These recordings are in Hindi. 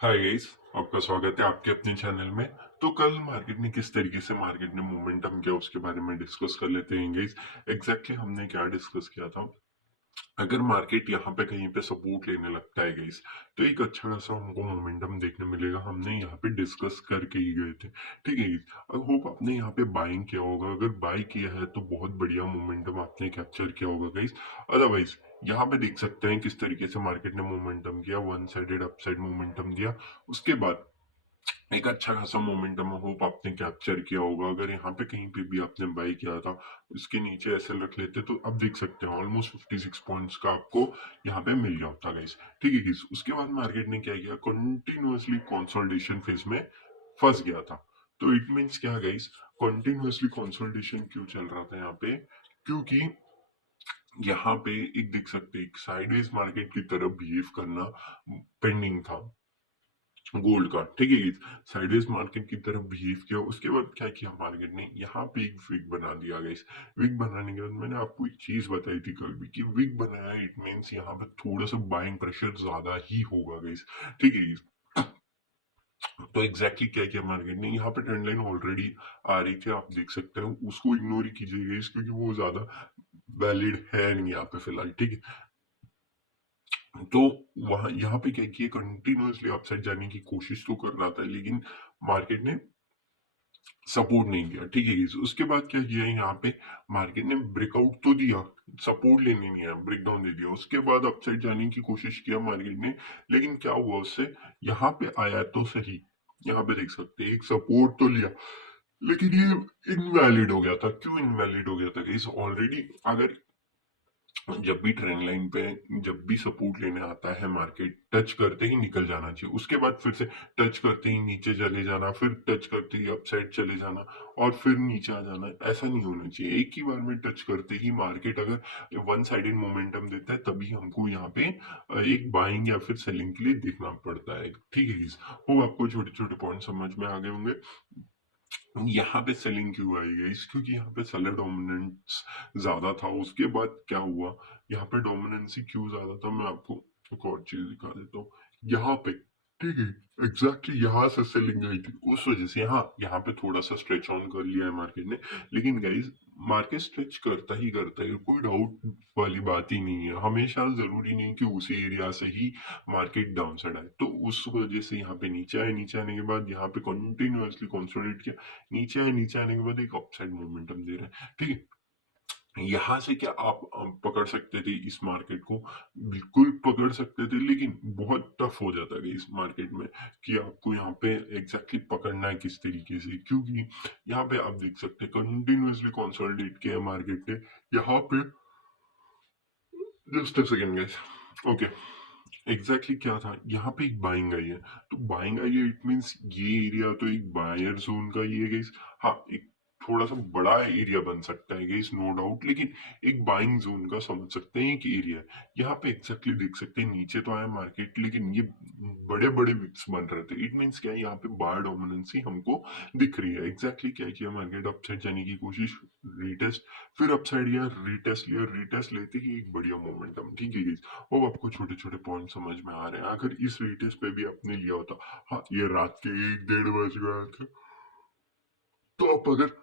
हाय गाइस, आपका स्वागत है आपके अपने चैनल में। तो कल मार्केट ने किस तरीके से मार्केट ने मोमेंटम किया उसके बारे में डिस्कस कर लेते हैं गाइस। एग्जैक्टली हमने क्या डिस्कस किया था। अगर मार्केट यहाँ पे कहीं पे सपोर्ट लेने लगता है गाइस, तो एक अच्छा खासा हमको मोमेंटम देखने मिलेगा। हमने यहाँ पे डिस्कस करके ही गए थे, ठीक है गाइस। आई होप आपने यहाँ पे बाइंग किया होगा। अगर बाय किया है तो बहुत बढ़िया मोमेंटम आपने कैप्चर किया होगा गाइस। अदरवाइज यहाँ पे देख सकते हैं किस तरीके से मार्केट ने मोमेंटम किया, वन साइडेड अपसाइड मोमेंटम दिया। उसके बाद एक अच्छा खासा मोमेंटम होप आपने कैप्चर किया होगा। अगर यहाँ पे कहीं पे भी आपने बाई किया था, इसके नीचे ऐसे रख लेते तो अब देख सकते हैं ऑलमोस्ट 56 पॉइंट्स का आपको यहाँ पे मिल गया होता गाइस। ठीक है गाइस, उसके बाद मार्केट ने क्या किया, कंटिन्यूअसली कंसोलिडेशन फेज में फंस गया था। तो इट मीन्स क्या गाइस, कंटिन्यूअसली कंसोलिडेशन क्यों चल रहा था यहाँ पे, क्योंकि यहाँ पे एक देख सकते हैं एक साइडवेज मार्केट की तरफ बिहेव करना पेंडिंग था गोल्ड का। ठीक है, साइडवेज मार्केट की तरफ बिहेव किया। उसके बाद क्या किया मार्केट ने, यहाँ पे एक विक बना दिया गाइस। विक बनाने के बाद मैंने आपको एक चीज बताई थी कल भी कि विक बनाया इट मीन्स यहाँ पे थोड़ा सा बाइंग प्रेशर ज्यादा ही होगा गाइस। ठीक है guys? तो एग्जैक्टली क्या किया मार्केट ने, यहाँ पे ट्रेंड लाइन ऑलरेडी आ रही थी, आप देख सकते हो। उसको इग्नोर ही कीजिए गाइस, क्योंकि वो ज्यादा वैलिड है नहीं यहाँ पे फिलहाल। ठीक है, तो वहां यहाँ पे क्या किया, कंटिन्यूअसली अपसाइड जाने की कोशिश तो कर रहा था, लेकिन मार्केट ने सपोर्ट नहीं किया। ठीक है guys? उसके बाद क्या किया यहाँ पे, मार्केट ने ब्रेकआउट तो दिया, सपोर्ट लेने नहीं आया, ब्रेक डाउन दे दिया। उसके बाद अपसाइड जाने की कोशिश किया मार्केट ने, लेकिन क्या हुआ उससे, यहाँ पे आया तो सही। यहाँ पे देख सकते हैं एक सपोर्ट तो लिया, लेकिन ये इनवैलिड हो गया था। क्यों इनवैलिड हो गया था गाइस, ऑलरेडी अगर जब भी ट्रेंड लाइन पे जब भी सपोर्ट लेने आता है मार्केट, टच करते ही निकल जाना चाहिए। उसके बाद फिर से टच करते ही नीचे चले जाना, फिर टच करते ही अपसाइड चले जाना, और फिर नीचे आ जाना। ऐसा नहीं होना चाहिए। एक ही बार में टच करते ही मार्केट अगर वन साइडेड मोमेंटम देता है, तभी हमको यहाँ पे एक बाइंग या फिर सेलिंग के लिए देखना पड़ता है। ठीक है guys? वो आपको छोटे छोटे पॉइंट समझ में आ गए होंगे। यहाँ पे सेलिंग क्यों आई गई, क्योंकि यहाँ पे सेलर डोमिनेंस ज्यादा था। उसके बाद क्या हुआ, यहाँ पे डोमिनेंस ही क्यों ज्यादा था, मैं आपको एक और चीज दिखा देता हूँ। यहाँ पे ठीक है, एग्जैक्टली यहाँ से सेलिंग आई थी, उस वजह से यहाँ पे थोड़ा सा स्ट्रेच ऑन कर लिया है मार्केट ने। लेकिन गाइज, मार्केट स्ट्रेच करता ही है, कोई डाउट वाली बात ही नहीं है। हमेशा जरूरी नहीं कि उसी एरिया से ही मार्केट डाउन साइड आए। तो उस वजह से यहाँ पे नीचे आए, नीचे आने के बाद यहाँ पे कंटिन्यूअसली कंसोलिडेट किया, नीचे आए, नीचे आने के बाद एक अपसाइड मोमेंटम दे रहे हैं। ठीक है, यहाँ से क्या आप पकड़ सकते थे इस मार्केट को, बिल्कुल पकड़ सकते थे, लेकिन बहुत टफ हो जाता है इस मार्केट में कि आपको यहाँ पे एग्जैक्टली पकड़ना है किस तरीके से। क्योंकि यहाँ पे आप देख सकते हैं कंटिन्यूअसली कंसोलिडेट किया मार्केट ने। यहाँ पे just a second guys, okay, exactly क्या था, यहाँ पे एक बाइंग आई है। तो बाइंग आई है इट मीन्स ये एरिया तो एक बायर जोन का ही है गाइस। हाँ, एक थोड़ा सा बड़ा एरिया बन सकता है गाइस, नो डाउट, लेकिन एक बाइंग जोन का समझ सकते हैं एक एरिया है। यहाँ पे एग्जैक्टली देख सकते हैं नीचे तो आया मार्केट, लेकिन ये बड़े बड़े विक्स बन रहे थे। इट मीन्स क्या है, यहाँ पे बायर डोमिनेंसी हमको दिख रही है। एग्जैक्टली क्या किया मार्केट, अपसाइड जाने की कोशिश, रीटेस्ट, फिर अपसाइड लिया, रीटेस्ट लिया, रीटेस्ट लेते ही एक बढ़िया मोमेंटम। ठीक है guys? अब आपको छोटे छोटे पॉइंट समझ में आ रहे हैं। अगर इस रिटेस्ट पे भी आपने लिया होता, हाँ ये रात के 1 1:30 बज गए थे, तो आप अगर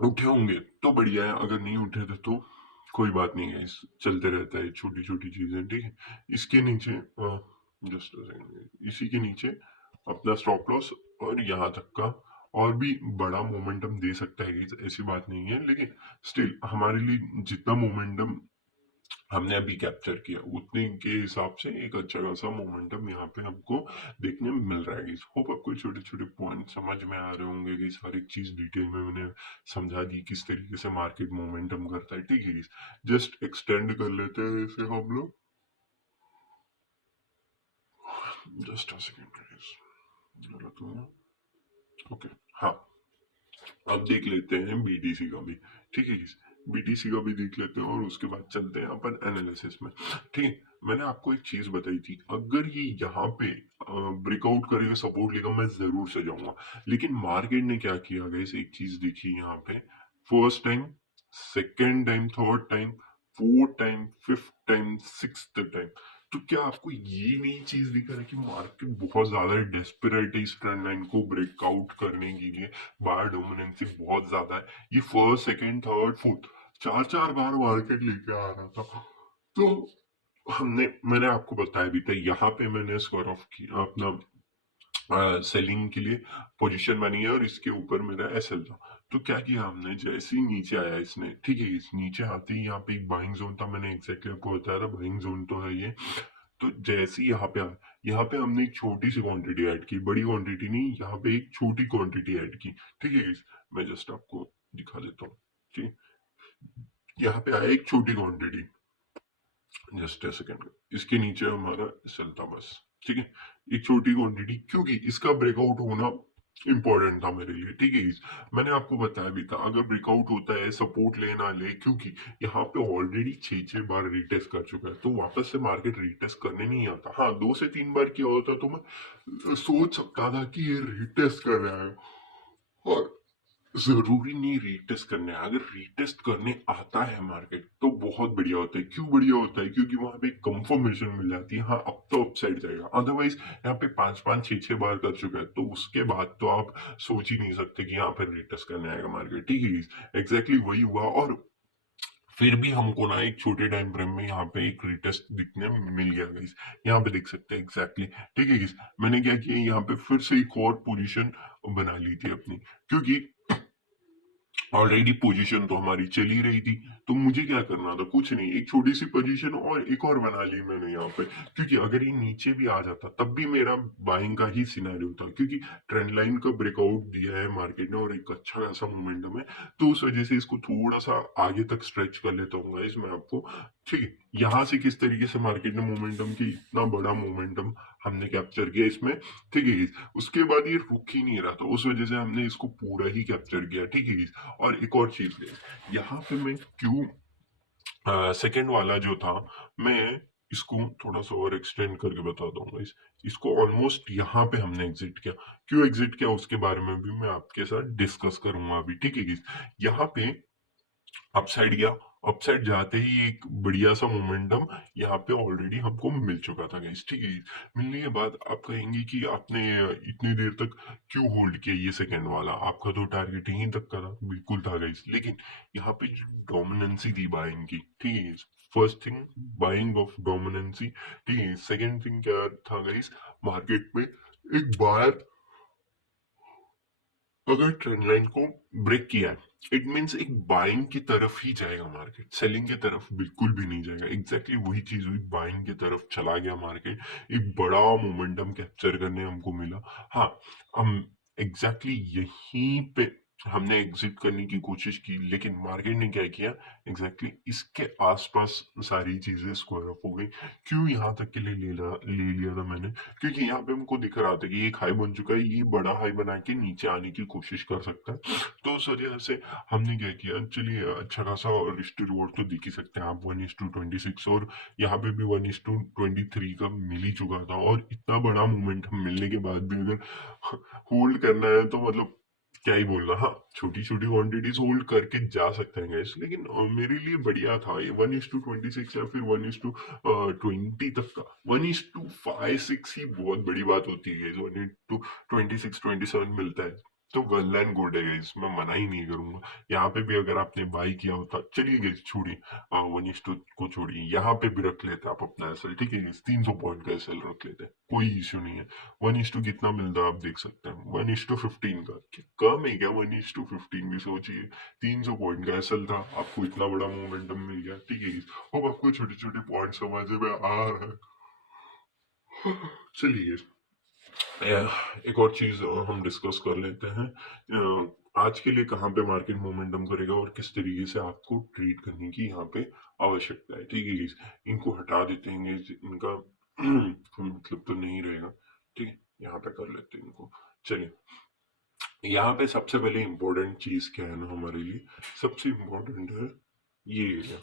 उठे होंगे तो बढ़िया है, अगर नहीं उठे थे तो कोई बात नहीं है। इस चलते रहता है छोटी छोटी चीजें। ठीक है, इसके नीचे जस्ट इसी के नीचे अपना स्टॉप लॉस और यहाँ तक का और भी बड़ा मोमेंटम दे सकता है guys, ऐसी बात नहीं है, लेकिन स्टिल हमारे लिए जितना मोमेंटम हमने अभी कैप्चर किया उतने के हिसाब से एक अच्छा खासा मोमेंटम यहाँ पे हमको देखने में मिल रहा है। होप आपको छोटे छोटे पॉइंट समझ में आ रहे होंगे कि हर एक चीज डिटेल में मैंने समझा दी किस तरीके से मार्केट मोमेंटम करता है। ठीक है, जस्ट एक्सटेंड कर लेते हैं इसे हम लोग, जस्ट अ सेकेंड, गलत हुआ, ओके, हाँ। अब देख लेते हैं बीटीसी का भी। ठीक है, बीटीसी का भी देख लेते हैं और उसके बाद चलते हैं अपन एनालिसिस में। ठीक है, मैंने आपको एक चीज बताई थी, अगर ये यहाँ पे ब्रेकआउट करेगा, सपोर्ट लेगा, मैं जरूर से जाऊंगा। लेकिन मार्केट ने क्या किया गैस, एक चीज देखी यहाँ पे, first time, second time, third time, fourth time, fifth time, sixth time, तो क्या आपको ये नहीं चीज दिख रहा है कि मार्केट बहुत ज्यादा डेस्परेट है इस ट्रेंड लाइन को ब्रेकआउट करने के लिए? बार डोमिनेंसी बहुत ज्यादा है, ये फर्स्ट सेकंड थर्ड फोर्थ चार चार बार मार्केट लेके आ रहा था। तो मैंने आपको बताया भी था, यहाँ पे मैंने स्क्वायर ऑफ किया अपना सेलिंग के लिए पोजीशन बनी है और इसके ऊपर मेरा एसएल था। तो क्या किया हमने, जैसे ही नीचे आया इसने, ठीक है, इस नीचे आते ही यहाँ पे एक बाइंग जोन था, मैंने एग्जैक्टली आपको बताया था बाइंग जोन तो है ये। तो जैसे ही यहाँ पे आया, यहाँ पे हमने एक छोटी सी क्वांटिटी ऐड की, बड़ी क्वांटिटी नहीं, यहाँ पे एक छोटी क्वांटिटी ऐड की, ठीक है। मैं जस्ट आपको दिखा देता हूँ, ठीक। यहाँ पे आया एक छोटी क्वांटिटी, जस्ट अ सेकेंड, इसके नीचे हमारा सेल था बस, ठीक है। एक छोटी क्वांटिटी, क्योंकि इसका ब्रेकआउट होना इंपॉर्टेंट था मेरे लिए, ठीक है। मैंने आपको बताया भी था, अगर ब्रेकआउट होता है सपोर्ट ले ना ले, क्योंकि यहाँ पे ऑलरेडी छह छह बार रीटेस्ट कर चुका है, तो वापस से मार्केट रीटेस्ट करने नहीं आता। हाँ, दो से तीन बार किया होता तो मैं सोच सकता था कि ये रीटेस्ट कर रहा है, और जरूरी नहीं रीटेस्ट करने, अगर रीटेस्ट करने आता है मार्केट तो बहुत बढ़िया होता है। क्यों बढ़िया होता है? क्योंकि वहां पे कंफर्मेशन मिल जाती है, हाँ अब तो अपसाइड जाएगा। अदरवाइज यहाँ पे पांच पांच छह छह बार कर चुका है, तो उसके बाद तो आप सोच ही नहीं सकते कि यहाँ पे रीटेस्ट करने आएगा मार्केट, ठीक है। एग्जैक्टली वही हुआ, और फिर भी हमको ना एक छोटे टाइम फ्रेम में यहाँ पे एक रिटेस्ट दिखने मिल गया गाइस। यहाँ पे देख सकते हैं एग्जैक्टली, ठीक है गाइस। मैंने क्या किया, यहाँ पे फिर से एक और पोजीशन बना ली थी अपनी, क्योंकि ऑलरेडी पोजीशन तो हमारी चली रही थी। तो मुझे क्या करना था, कुछ नहीं, एक छोटी सी पोजीशन और एक और बना ली मैंने यहाँ पे, क्योंकि अगर ये नीचे भी आ जाता तब भी मेरा बाइंग का ही सिनेरियो था, क्योंकि ट्रेंड लाइन का ब्रेकआउट दिया है मार्केट ने और एक अच्छा खासा मोमेंटम है। तो उस वजह से इसको थोड़ा सा आगे तक स्ट्रेच कर लेता हूँ गाइस मैं आपको, ठीक है। यहाँ से किस तरीके से मार्केट ने मोमेंटम की, इतना बड़ा मोमेंटम हमने कैप्चर किया इसमें, ठीक है। उसके बाद ये रुक ही नहीं रहा था, उस वजह से हमने इसको पूरा ही कैप्चर किया, ठीक है। और एक और चीज है, यहाँ पे मैं क्यों सेकंड वाला जो था, मैं इसको थोड़ा सा और एक्सटेंड करके बताता हूँ इस इसको ऑलमोस्ट यहाँ पे हमने एग्जिट किया। क्यों एग्जिट किया उसके बारे में भी मैं आपके साथ डिस्कस करूंगा अभी, ठीक है। यहाँ पे अपसाइड गया, अपसाइड जाते ही एक बढ़िया सा मोमेंटम यहाँ पे ऑलरेडी हमको मिल चुका था गाइस, ठीक है। मिलने के बाद आप कहेंगे कि आपने इतनी देर तक क्यों होल्ड किया ये सेकंड वाला, आपका तो टारगेट यहीं तक का था, बिल्कुल था गाइस। लेकिन यहाँ पे जो डोमिनेंसी थी बाइंग की, ठीक है, first thing buying of dominancy, ठीक है। सेकंड थिंग क्या था गाइस, मार्केट में एक बार अगर ट्रेंड लाइन को ब्रेक किया है, इट मींस एक बाइंग की तरफ ही जाएगा मार्केट, सेलिंग की तरफ बिल्कुल भी नहीं जाएगा। एग्जैक्टली वही चीज हुई, बाइंग की तरफ चला गया मार्केट, एक बड़ा मोमेंटम कैप्चर करने हमको मिला। हाँ, हम एग्जैक्टली यहीं पे हमने एग्जिट करने की कोशिश की, लेकिन मार्केट ने क्या किया, एग्जैक्टली इसके आसपास सारी चीजें स्क्वायर अप हो गई। क्यों यहाँ तक के लिए ले लिया था मैंने, क्योंकि यहाँ पे हमको दिख रहा था कि एक हाई बन चुका है, ये बड़ा हाई बना के नीचे आने की कोशिश कर सकता है। तो उस वजह से हमने क्या किया, चलिए अच्छा खासा रिस्क रिवॉर्ड तो दिख ही सकते हैं आप, 1:26, और यहाँ पे भी 1:23 का मिल ही चुका था। और इतना बड़ा मूवमेंट हम मिलने के बाद भी अगर होल्ड करना है तो मतलब क्या ही बोलना। हाँ, छोटी छोटी क्वांटिटीज होल्ड करके जा सकते हैं गैस, लेकिन मेरे लिए बढ़िया था ये 1:26 या फिर 1:20 तक का। 1:5-6 ही बहुत बड़ी बात होती है, 1:26-27 मिलता है तो वेल एंड गुड है guys, मैं मना ही नहीं करूंगा। यहाँ पे भी अगर आपने बाई किया होता, चलिए guys छोड़िए, 1:2 को छोड़िए, यहाँ पे भी रख लेते आप अपना एसएल, ठीक है guys, 300 पॉइंट का एसएल रख लेते हैं, कोई इश्यू नहीं है। 1:2 कितना मिलता है आप देख सकते हैं, 1:15 का, कम है क्या? 1:15 भी सोचिए, 300 पॉइंट का एसएल था, आपको इतना बड़ा मोमेंटम मिल गया, ठीक है। अब आपको छोटे छोटे पॉइंट समझ में आ रहा है। चलिए एक और चीज हम डिस्कस कर लेते हैं, आज के लिए कहाँ पे मार्केट मोमेंटम करेगा और किस तरीके से आपको ट्रीट करने की यहाँ पे आवश्यकता है, ठीक है guys? इनको हटा देते हैं guys, इनका मतलब तो नहीं रहेगा, ठीक है। यहाँ पे कर लेते हैं इनको। चलिए, यहाँ पे सबसे पहले इम्पोर्टेंट चीज क्या है ना हमारे लिए, सबसे इम्पोर्टेंट है ये एरिया।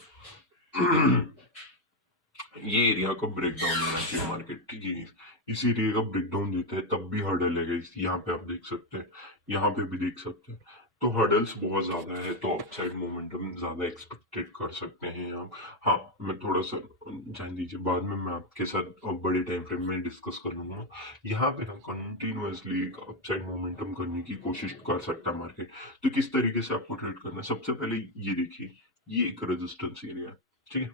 ये एरिया को ब्रेक डाउन होना चाहिए मार्केट, ठीक है। इस एरिया का ब्रेक डाउन देता है तब भी हर्डल है guys। यहाँ पे आप देख सकते हैं, यहाँ पे भी देख सकते हैं, तो हर्डल्स बहुत ज़्यादा है, तो अपसाइड मोमेंटम ज़्यादा एक्सपेक्टेड कर सकते हैं आप। हाँ, मैं थोड़ा सा जान दीजिए, बाद में मैं आपके साथ बड़े टाइम फ्रेम में डिस्कस कर लूँगा। यहाँ पे ना कंटिन्यूअसली एक अपसाइड मोमेंटम करने की कोशिश कर सकता है मार्केट। तो किस तरीके से आपको ट्रेड करना है? सबसे पहले ये देखिए, ये एक रेजिस्टेंस एरिया है, ठीक है?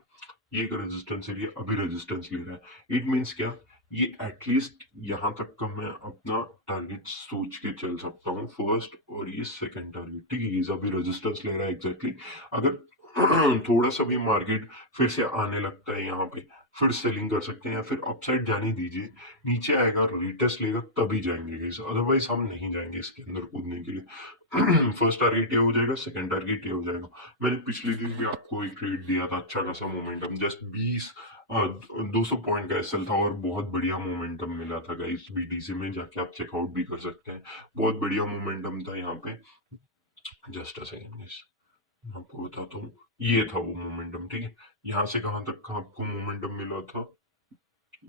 ये एक रेजिस्टेंस एरिया अभी रेजिस्टेंस ले रहा है। इट मीन्स क्या? ये एटलीस्ट यहाँ तक का मैं अपना टारगेट सोच के चल सकता हूँ, फर्स्ट और ये सेकंड टारगेट, ठीक है? ये अभी रेजिस्टेंस ले रहा है एग्जैक्टली। अगर थोड़ा सा भी मार्केट फिर से आने लगता है यहाँ पे, फिर सेलिंग कर सकते हैं, या फिर अपसाइड जाने दीजिए, नीचे आएगा रिटेस्ट लेगा तभी जाएंगे गाइस, अदरवाइज हम नहीं जाएंगे इसके अंदर कूदने के लिए। फर्स्ट टारगेट ये हो जाएगा, सेकंड टारगेट ये हो जाएगा। मैंने पिछले दिन भी आपको एक ट्रेड दिया था, अच्छा खासा मोमेंटम, जस्ट 200 पॉइंट का एसएल था और बहुत बढ़िया मोमेंटम मिला था गाइस। बीटीसी में जाके आप चेकआउट भी कर सकते हैं, बहुत बढ़िया मोमेंटम था यहाँ पे। जस्ट अ सेकंड गाइस, मैं आपको बताता हूँ, ये था वो मोमेंटम, ठीक है? यहाँ से कहाँ तक का आपको मोमेंटम मिला था?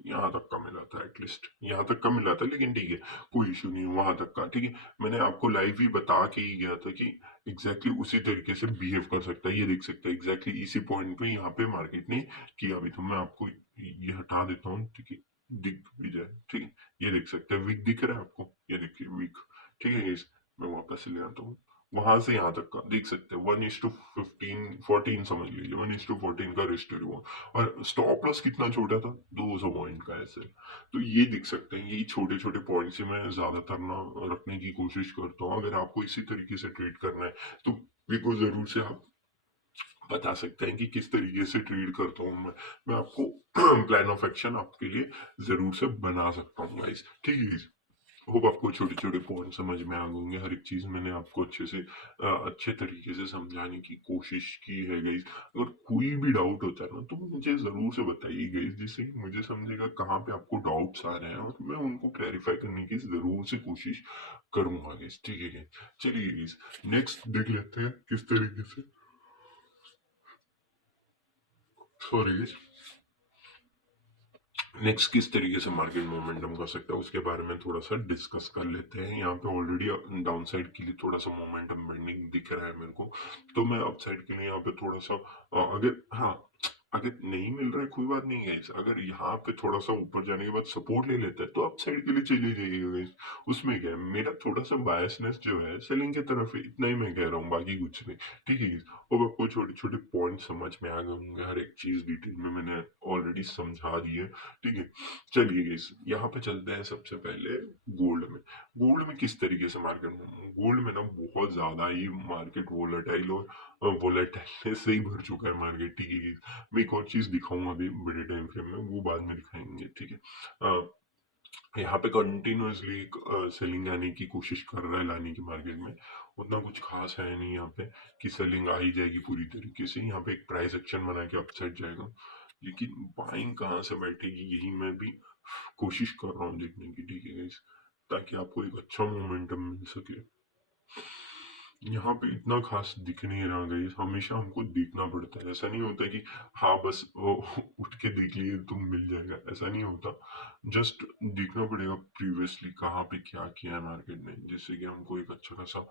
यहाँ तक का मिला था, एटलीस्ट यहाँ तक का मिला था, लेकिन ठीक है, कोई इशू नहीं, वहां तक का, ठीक है? मैंने आपको लाइव ही बता के ही गया था कि एग्जैक्टली उसी तरीके से बिहेव कर सकता है। ये देख सकते हैं एग्जैक्टली इसी पॉइंट पे यहाँ पे मार्केट ने किया भी। तो मैं आपको ये हटा देता हूँ, ठीक है? दिख भी जाए, ठीक है? ये देख सकते हैं, वीक दिख रहा है आपको, ये देखिए वीक, ठीक है guys? मैं वापस से ले आता हूँ, वहां से यहाँ तक का देख सकते हैं, 1:15 14 समझ लीजिए, 1:14 का रिस्ट रिवॉर्ड। और स्टॉप लॉस कितना छोटा था, 200 पॉइंट का ऐसे। तो ये दिख सकते हैं, यही छोटे छोटे पॉइंट से मैं ज्यादातर ना रखने की कोशिश करता हूँ। अगर आपको इसी तरीके से ट्रेड करना है तो मेरे को जरूर से आप बता सकते हैं कि किस तरीके से ट्रेड करता हूँ मैं आपको प्लान ऑफ एक्शन आपके लिए जरूर से बना सकता हूँ गाइस, ठीक है? होप आपको छोटे छोटे पॉइंट समझ में आ गए होंगे। हर एक चीज मैंने आपको अच्छे से अच्छे तरीके से समझाने की कोशिश की है गाइस। अगर कोई भी डाउट होता है ना तो मुझे जरूर से बताइए गाइस, जिससे कि मुझे समझेगा कहाँ पे आपको डाउट्स आ रहे हैं और मैं उनको क्लैरिफाई करने की जरूर से कोशिश करूंगा गाइस, ठीक है गाइस? चलिए गाइस, नेक्स्ट देख लेते हैं किस तरीके से, सॉरी गाइस, नेक्स्ट किस तरीके से मार्केट मोमेंटम कर सकता है उसके बारे में थोड़ा सा डिस्कस कर लेते हैं। यहाँ पे ऑलरेडी डाउन साइड के लिए थोड़ा सा मोमेंटम बेंडिंग दिख रहा है मेरे को, तो मैं अप साइड के लिए यहाँ पे थोड़ा सा अगर हाँ, अगर नहीं मिल रहा है कोई बात नहीं है, अगर यहाँ पे थोड़ा सा ऊपर जाने के बाद सपोर्ट ले लेता है तो अप साइड के लिए चले जाइएगा guys। उसमें क्या है, मेरा थोड़ा सा बायसनेस जो है सेलिंग की तरफ है, इतना ही मैं कह रहा हूँ, बाकी कुछ नहीं, ठीक है guys? अब आपको छोटे छोटे पॉइंट समझ में आ गए होंगे, हर एक चीज डिटेल में मैंने ऑलरेडी समझा दी है, ठीक है? चलिए गाइस, यहाँ पे चलते हैं सबसे पहले गोल्ड में। गोल्ड में किस तरीके से मार्केट में, गोल्ड में ना बहुत ज्यादा ही मार्केट वोलेटाइल और वोलेटाइल से ही भर चुका है मार्केट, ठीक है guys? मैं एक और चीज दिखाऊंगा अभी बड़े टाइम फ्रेम में, वो बाद में दिखाएंगे, ठीक है? यहाँ पे कंटिन्यूअसली सेलिंग आने की कोशिश कर रहा है लाने की मार्केट में, उतना कुछ खास है नहीं यहाँ पे कि सेलिंग आ ही जाएगी पूरी तरीके से। यहाँ पे एक प्राइस एक्शन बना के अपसाइड जाएगा, लेकिन बाइंग कहाँ से बैठेगी यही मैं भी कोशिश कर रहा हूँ देखने की, ठीक है guys? ताकि आपको एक अच्छा मोमेंटम मिल सके। यहाँ पे इतना खास दिख नहीं रहा गाइस, हमेशा हमको देखना पड़ता है, ऐसा नहीं होता कि हाँ बस वो उठ के देख लिए तो मिल जाएगा, ऐसा नहीं होता। जस्ट देखना पड़ेगा प्रीवियसली कहाँ पे क्या किया है मार्केट ने, जिससे कि हमको एक अच्छा खासा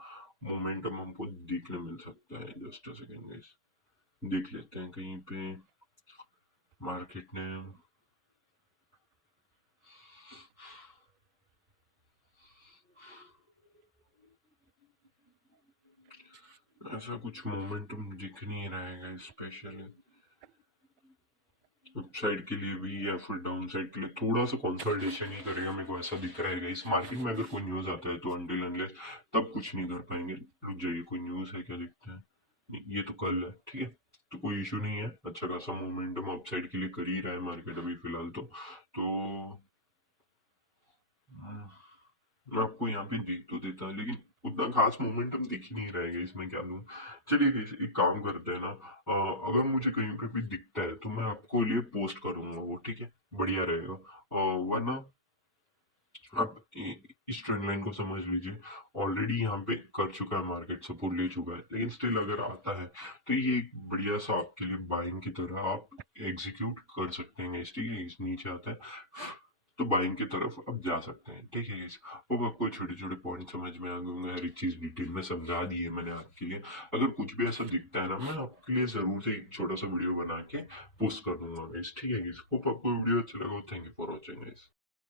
मोमेंटम हमको देखने मिल सकता है। जस्ट अ सेकेंड गाइस, देख लेते हैं कहीं पे मार्केट ने ऐसा कुछ मोमेंटम दिख नहीं रहेगा स्पेशली साइड के लिए भी, या फिर डाउन साइड के लिए थोड़ा सा कंसोलिडेशन ही करेगा, मेरे को ऐसा दिख रहा है इस मार्केट में। अगर कोई न्यूज आता है तो अनटिल अनलेस तब कुछ नहीं कर पाएंगे। रुक जाइए, कोई न्यूज है क्या, देखते हैं। ये तो कल है, ठीक है? तो कोई इशू नहीं है, अच्छा खासा मोमेंटम अपसाइड के लिए कर ही रहा है मार्केट अभी फिलहाल तो मैं आपको यहाँ पे देख तो देता है, लेकिन उतना खास मोमेंटम दिख ही नहीं रहेगा इसमें, क्या दूं? चलिए एक काम करते हैं ना, अगर मुझे कहीं पे भी दिखता है तो मैं आपको लिए पोस्ट करूंगा वो, ठीक है? बढ़िया रहेगा। वरना आप इस ट्रेंड लाइन को समझ लीजिए, ऑलरेडी यहाँ पे कर चुका है मार्केट, सपोर्ट ले चुका है, लेकिन स्टिल अगर आता है तो ये एक बढ़िया सा आपके लिए बाइंग की तरह आप एग्जीक्यूट कर सकते हैं, ठीक है? इस नीचे आता है तो बाइंग की तरफ अब जा सकते हैं। ठीक है गाइस, होप आपको छोटे-छोटे पॉइंट समझ में आ गए होंगे, हर एक चीज़ डिटेल में समझा दी है मैंने आपके लिए। अगर कुछ भी ऐसा दिखता है ना, मैं आपके लिए ज़रूर से एक छोटा-सा वीडियो बना के पोस्ट कर दूँगा गाइस। ठीक है गाइस, होप आपको वीडियो अच्छा लगा हो। Thank you for watching guys.